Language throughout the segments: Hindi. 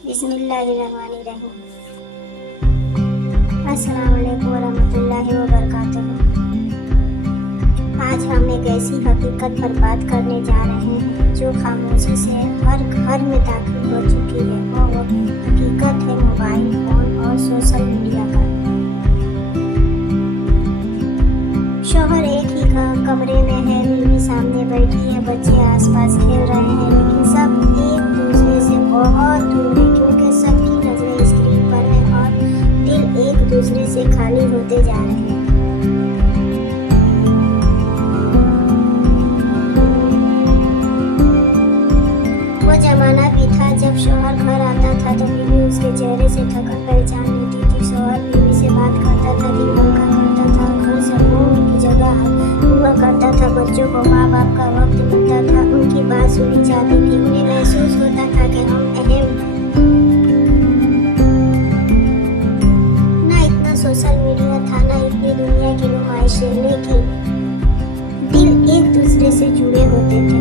बिस्मिल्लाहिर्रहमानिर्रहीम। अस्सलाम वालेकुम वरहमतुल्लाहि वबरकातुहू। आज हम एक ऐसी हकीकत पर बात करने जा रहे हैं जो खामोशी से हर घर में दाखिल हो चुकी है। वो हकीकत है मोबाइल फोन और सोशल मीडिया का। शौहर एक ही कमरे में है, बीवी सामने बैठी है, बच्चे आसपास खेल रहे हैं, लेकिन सब एक दूसरे से बहुत दूर है क्योंकि सबकी नजरें स्क्रीन पर है और दिल एक दूसरे से खाली होते जा रहे हैं। वो जमाना भी था जब शौहर घर आता था तो बीवी उसके चेहरे से थकन पहचान लेती थी। शौहर बीवी से बात करता था, दिल हल्का करता था, घर सुकून की जगह हुआ करता था, बच्चों को माँ बाप का वक्त मिलता था, उनकी बात सुनी जाती थी, उन्हें महसूस होता था कि हम अहम हैं। ना इतना सोशल मीडिया था, ना इतनी दुनिया की नुमाइशें, लेकिन दिल एक दूसरे से जुड़े होते थे।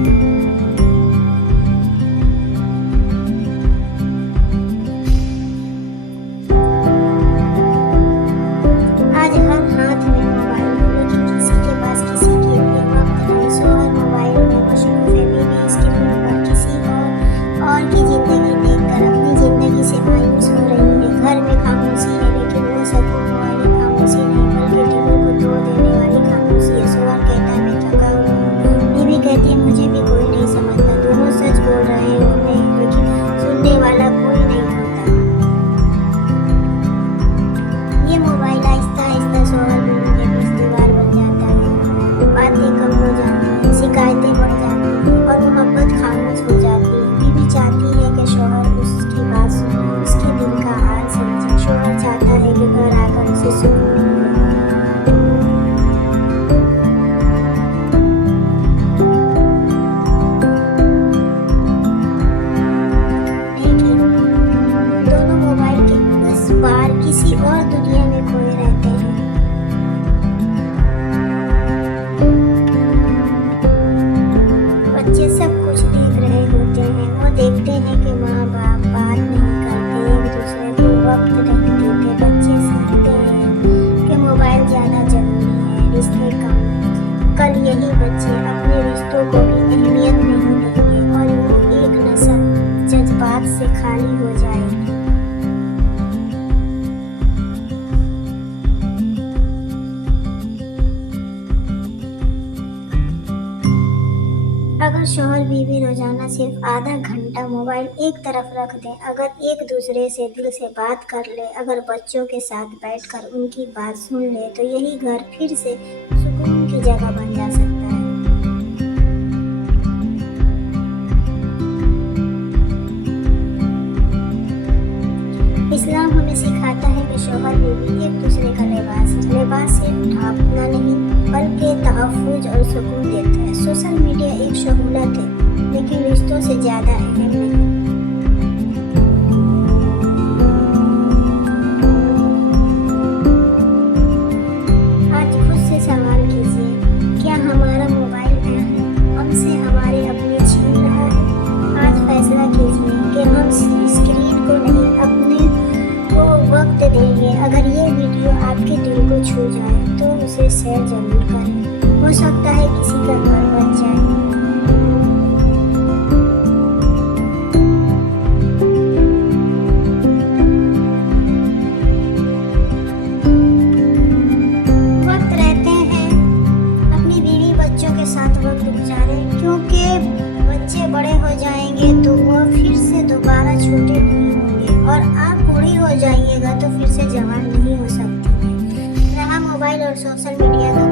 आज हर हाथ में मोबाइल है, लेकिन किसी के पास किसी के लिए वक्त नहीं। शौहर मोबाइल में मशरूफ है, बीवी स्क्रीन पर किसी और की जिंदगी देखकर अपनी जिंदगी से मायूस हो रही है। घर में खामोशी है, लेकिन वो सकून वाली खामोशी नहीं बल्कि दिलों को तोड़ देने वाली खामोशी है। शौहर कहता है मैं थका हुआ हूँ, बीवी कहती है मुझे भी कोई नहीं समझता। दोनों सच बोल रहे होते हैं, लेकिन सुनने वाला कोई नहीं होता। ये मोबाइल आहिस्ता आहिस्ता शौहर बीवी के बीच दीवार बन जाता है। बातें कम हो जाती हैं, शिकायतें बढ़ जाती हैं और मोहब्बत खामोश हो जाती है। बीवी चाहती है कि शौहर उसकी बात सुने, उसके दिल का हाल समझे। शौहर चाहता है कि घर आकर उसे सुकून मिले। लेकिन दोनों मोबाइल के उस पार किसी और दुनिया में खोए रहते हैं। बच्चे सब कुछ देख रहे होते हैं, वो देखते हैं कि माँ बाप बात नहीं करते, एक दूसरे को वक्त नहीं देते। बच्चे सीखते हैं कि मोबाइल ज़्यादा जरूरी है, रिश्ते कम। कल यही बच्चे अपने रिश्तों को भी अहमियत नहीं देंगे और वो एक नस्ल जज्बात से खाली हो जाएगी। अगर शौहर बीवी रोजाना सिर्फ आधा घंटा मोबाइल एक तरफ रख दें, अगर एक दूसरे से दिल से बात कर ले, अगर बच्चों के साथ बैठकर उनकी बात सुन ले, तो यही घर फिर से सुकून की जगह बन जा सकता है। इस्लाम हमें सिखाता है कि शौहर बीवी एक दूसरे का लिबास सिर्फ ढांपना नहीं बल्कि तहफ़्फ़ुज़ और सुकून देता है। सोशल मीडिया एक सहूलत है, लेकिन रिश्तों से ज़्यादा अहम नहीं। आज खुद से सवाल कीजिए, क्या हमारा मोबाइल हमसे हमारे अपने छीन रहा है? आज फैसला कीजिए कि हम स्क्रीन को नहीं अपने को वक्त देंगे। अगर ये वीडियो आपके दिल को छू जाए तो उसे शेयर जरूर करें, हो सकता है किसी का घर बच जाए। वक्त रहते हैं अपनी बीवी बच्चों के साथ वक्त गुजारें, क्योंकि बच्चे बड़े हो जाएंगे तो वो फिर से दोबारा छोटे नहीं होंगे और आप बूढ़ी हो जाइएगा तो फिर से जवान नहीं हो सकती है। रहा मोबाइल और सोशल मीडिया का